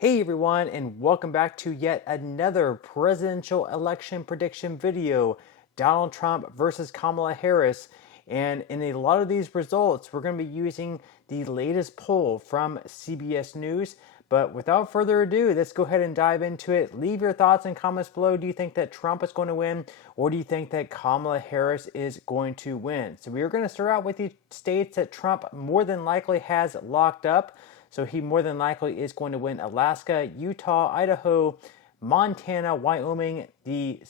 Hey everyone, and welcome back to yet another presidential election prediction video, Donald Trump versus Kamala Harris. And in a lot of these results, we're going to be using the latest poll from CBS News. But without further ado, let's go ahead and dive into it. Leave your thoughts and comments below. Do you think that Trump is going to win, or do you think that Kamala Harris is going to win? So we are going to start out with the states that Trump more than likely has locked up. So he more than likely is going to win Alaska, Utah, Idaho, Montana, Wyoming, the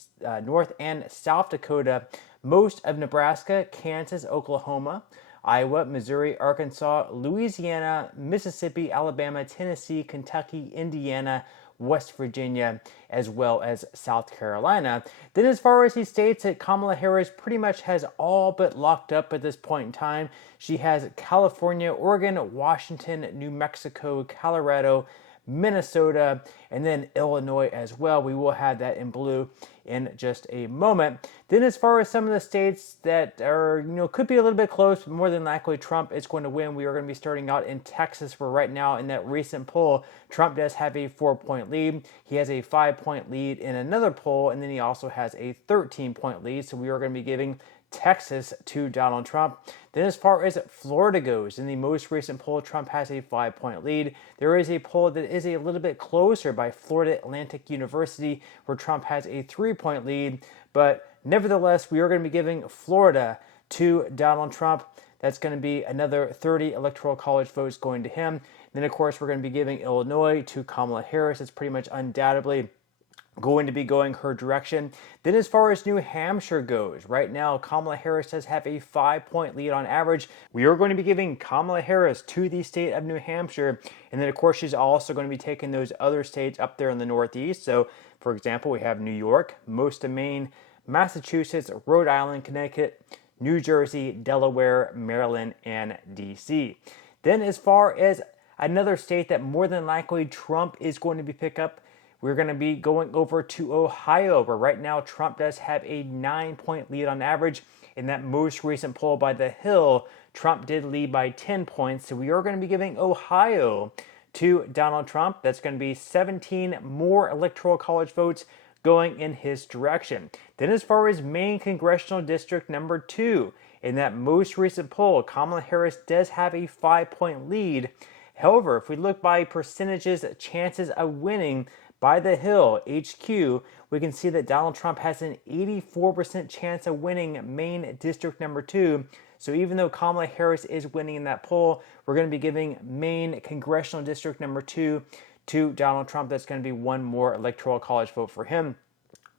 North and South Dakota, most of Nebraska, Kansas, Oklahoma, Iowa, Missouri, Arkansas, Louisiana, Mississippi, Alabama, Tennessee, Kentucky, Indiana, West Virginia, as well as South Carolina. Then as far as he states that Kamala Harris pretty much has all but locked up at this point in time, she has California, Oregon, Washington, New Mexico, Colorado, Minnesota, and then Illinois as well. We will have that in blue in just a moment. Then as far as some of the states that are, could be a little bit close, but more than likely Trump is going to win, we are going to be starting out in Texas, where right now in that recent poll, Trump does have a 4-point lead. He has a 5-point lead in another poll, and then he also has a 13-point lead. So we are going to be giving Texas to Donald Trump. Then as far as Florida goes, in the most recent poll, Trump has a 5-point lead. There is a poll that is a little bit closer by Florida Atlantic University, where Trump has a 3-point lead. But nevertheless, we are going to be giving Florida to Donald Trump. That's going to be another 30 electoral college votes going to him. Then, of course, we're going to be giving Illinois to Kamala Harris. It's pretty much undoubtedly going to be going her direction. Then as far as New Hampshire goes, right now Kamala Harris does have a 5-point lead on average. We are going to be giving Kamala Harris to the state of New Hampshire, and then of course she's also going to be taking those other states up there in the Northeast. So for example, we have New York, most of Maine, Massachusetts, Rhode Island, Connecticut, New Jersey, Delaware, Maryland, and DC. Then as far as another state that more than likely Trump is going to be pick up, we're going to be going over to Ohio, where right now Trump does have a 9-point lead on average. In that most recent poll by The Hill, Trump did lead by 10 points. So we are going to be giving Ohio to Donald Trump. That's going to be 17 more electoral college votes going in his direction. Then as far as Maine Congressional District number 2, in that most recent poll, Kamala Harris does have a 5-point lead. However, if we look by percentages, chances of winning, by The Hill HQ, we can see that Donald Trump has an 84% chance of winning Maine District number 2. So even though Kamala Harris is winning in that poll, we're going to be giving Maine Congressional District number 2 to Donald Trump. That's going to be one more electoral college vote for him.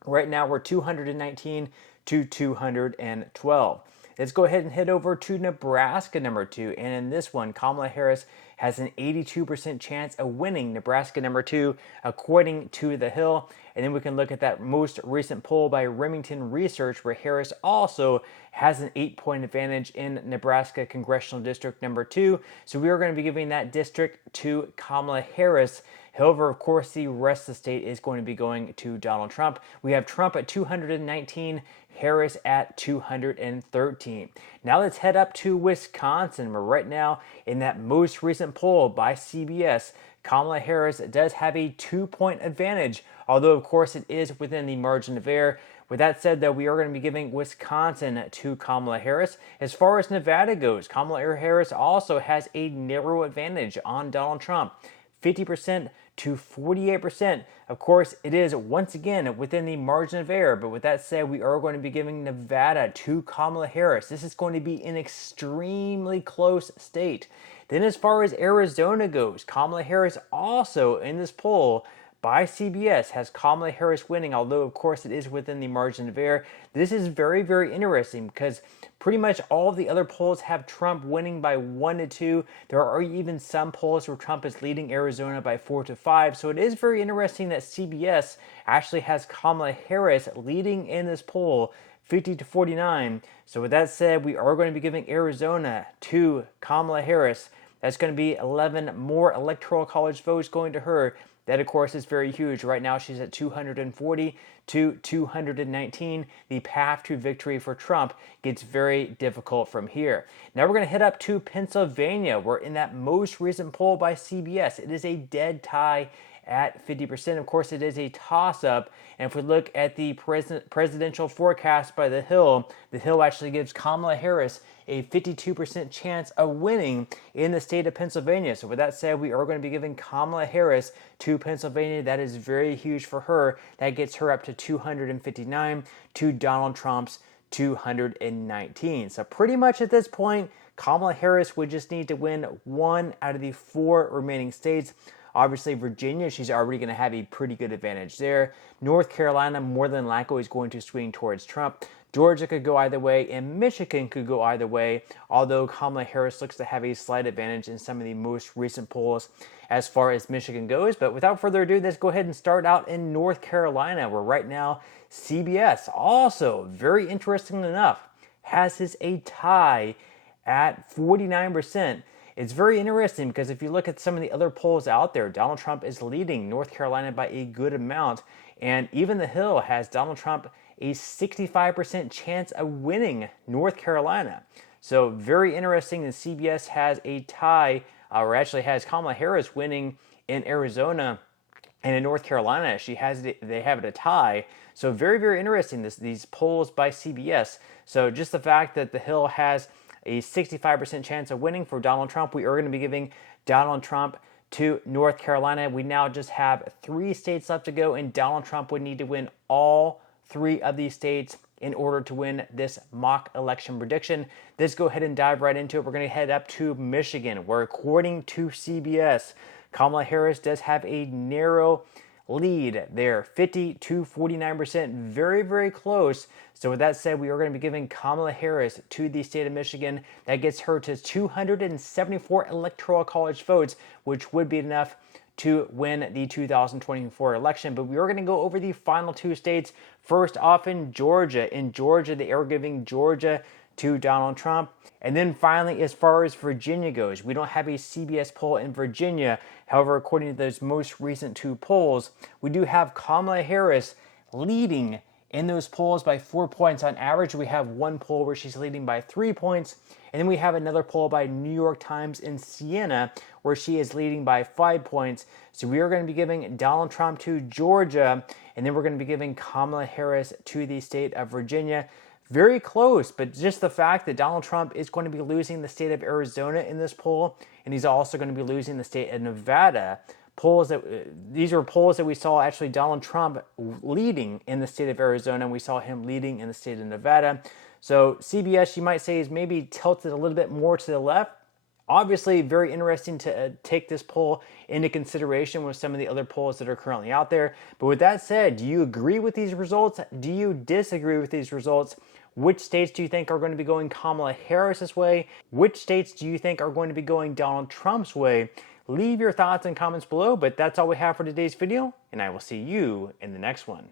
Right now we're 219 to 212. Let's go ahead and head over to Nebraska number 2. And in this one, Kamala Harris has an 82% chance of winning Nebraska number 2, according to The Hill. And then we can look at that most recent poll by Remington Research, where Harris also has an 8-point advantage in Nebraska Congressional District number 2. So we are going to be giving that district to Kamala Harris. However, of course, the rest of the state is going to be going to Donald Trump. We have Trump at 219, Harris at 213. Now let's head up to Wisconsin, where right now in that most recent poll by CBS, Kamala Harris does have a 2-point advantage, although of course it is within the margin of error. With that said, though, we are going to be giving Wisconsin to Kamala Harris. As far as Nevada goes, Kamala Harris also has a narrow advantage on Donald Trump, 50% to 48%. Of course, it is once again within the margin of error, but with that said, we are going to be giving Nevada to Kamala Harris. This is going to be an extremely close state. Then as far as Arizona goes, Kamala Harris also in this poll by CBS has Kamala Harris winning, although of course it is within the margin of error. This is very, very interesting because pretty much all of the other polls have Trump winning by 1 to 2. There are even some polls where Trump is leading Arizona by 4 to 5. So it is very interesting that CBS actually has Kamala Harris leading in this poll 50 to 49. So with that said, we are going to be giving Arizona to Kamala Harris. That's going to be 11 more electoral college votes going to her. That, of course, is very huge. Right now, she's at 240 to 219. The path to victory for Trump gets very difficult from here. Now we're going to head up to Pennsylvania, where in that most recent poll by CBS, it is a dead tie at 50%. Of course, it is a toss-up. And if we look at the presidential forecast by The Hill actually gives Kamala Harris a 52% chance of winning in the state of Pennsylvania. So with that said, we are going to be giving Kamala Harris to Pennsylvania. That is very huge for her. That gets her up to 259 to Donald Trump's 219. So pretty much at this point, Kamala Harris would just need to win 1 out of the 4 remaining states. Obviously, Virginia, she's already going to have a pretty good advantage there. North Carolina, more than likely, is going to swing towards Trump. Georgia could go either way, and Michigan could go either way, although Kamala Harris looks to have a slight advantage in some of the most recent polls as far as Michigan goes. But without further ado, let's go ahead and start out in North Carolina, where right now CBS, also very interesting enough, has this a tie at 49%. It's very interesting because if you look at some of the other polls out there, Donald Trump is leading North Carolina by a good amount. And even The Hill has Donald Trump a 65% chance of winning North Carolina. So very interesting that CBS has a tie, or actually has Kamala Harris winning in Arizona, and in North Carolina, they have it a tie. So very, very interesting, these polls by CBS. So just the fact that The Hill has a 65% chance of winning for Donald Trump, we are going to be giving Donald Trump to North Carolina. We now just have 3 states left to go, and Donald Trump would need to win all 3 of these states in order to win this mock election prediction. Let's go ahead and dive right into it. We're going to head up to Michigan, where according to CBS, Kamala Harris does have a narrow lead there, 50 to 49%, very, very close. So with that said, we are going to be giving Kamala Harris to the state of Michigan. That gets her to 274 electoral college votes, which would be enough to win the 2024 election. But we are going to go over the final 2 states. First off, in Georgia. In Georgia, they are giving Georgia to Donald Trump. And then finally, as far as Virginia goes, we don't have a CBS poll in Virginia. However, according to those most recent 2 polls, we do have Kamala Harris leading in those polls by 4 points. On average, we have one poll where she's leading by 3 points. And then we have another poll by New York Times in Siena where she is leading by 5 points. So we are going to be giving Donald Trump to Georgia, and then we're going to be giving Kamala Harris to the state of Virginia. Very close, but just the fact that Donald Trump is going to be losing the state of Arizona in this poll, and he's also going to be losing the state of Nevada. These are polls that we saw actually Donald Trump leading in the state of Arizona, and we saw him leading in the state of Nevada. So CBS, you might say, is maybe tilted a little bit more to the left. Obviously, very interesting to take this poll into consideration with some of the other polls that are currently out there. But with that said, do you agree with these results? Do you disagree with these results? Which states do you think are going to be going Kamala Harris's way? Which states do you think are going to be going Donald Trump's way? Leave your thoughts and comments below, but that's all we have for today's video, and I will see you in the next one.